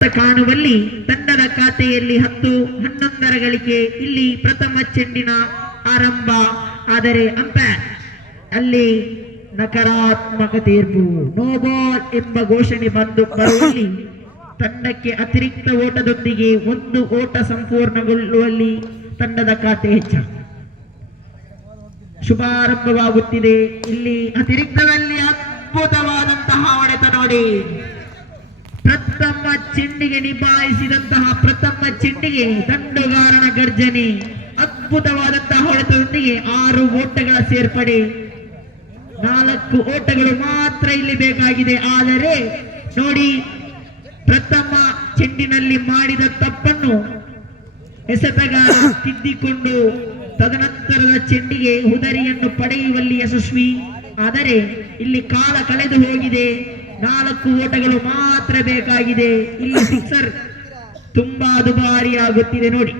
ಕಾಣುವಲ್ಲಿ ತಂಡದ ಖಾತೆಯಲ್ಲಿ 10-11 ಗಳಿಕೆ. ಇಲ್ಲಿ ಪ್ರಥಮ ಚೆಂಡಿನ ಆರಂಭ, ಆದರೆ ಅಂಪೈರ್ ಅಲ್ಲಿ ನಕಾರಾತ್ಮಕ ತೀರ್ಪು, ನೋ ಬಾಲ್ ಎಂಬ ಘೋಷಣೆ ಬರುವಲ್ಲಿ ತಂಡಕ್ಕೆ ಅತಿರಿಕ್ತ ಓಟದೊಂದಿಗೆ 1 ಓಟ ಸಂಪೂರ್ಣಗೊಳ್ಳುವಲ್ಲಿ ತಂಡದ ಖಾತೆ ಹೆಚ್ಚ. ಶುಭಾರಂಭವಾಗುತ್ತಿದೆ. ಇಲ್ಲಿ ಅತಿರಿಕ್ತದಲ್ಲಿ ಅದ್ಭುತವಾದಂತಹ ಹೊಡೆತ ನೋಡಿ. ಪ್ರಥಮ ಚೆಂಡಿಗೆ ನಿಭಾಯಿಸಿದಂತಹ ಪ್ರಥಮ ಚೆಂಡಿಗೆ ದಂಡುಗಾರನ ಗರ್ಜನೆ. ಅದ್ಭುತವಾದಂತಹ ಹೊಡೆತದೊಂದಿಗೆ 6 ಓಟಗಳ ಸೇರ್ಪಡೆ. 4 ಓಟಗಳು ಮಾತ್ರ ಇಲ್ಲಿ ಬೇಕಾಗಿದೆ. ಆದರೆ ನೋಡಿ, ಪ್ರಥಮ ಚೆಂಡಿನಲ್ಲಿ ಮಾಡಿದ ತಪ್ಪನ್ನು ಎಸೆತಗಾರ ತಿದ್ದಿಕೊಂಡು ತದನಂತರದ ಚೆಂಡಿಗೆ ಹುದರಿಯನ್ನು ಪಡೆಯುವಲ್ಲಿ ಯಶಸ್ವಿ. ಆದರೆ ಇಲ್ಲಿ ಕಾಲ ಕಳೆದು ಹೋಗಿದೆ. 4 ಓಟಗಳು ಮಾತ್ರ ಬೇಕಾಗಿದೆ. ಇಲ್ಲಿ ಸಿಕ್ಸರ್ ತುಂಬಾ ದುಬಾರಿಯಾಗುತ್ತಿದೆ ನೋಡಿ.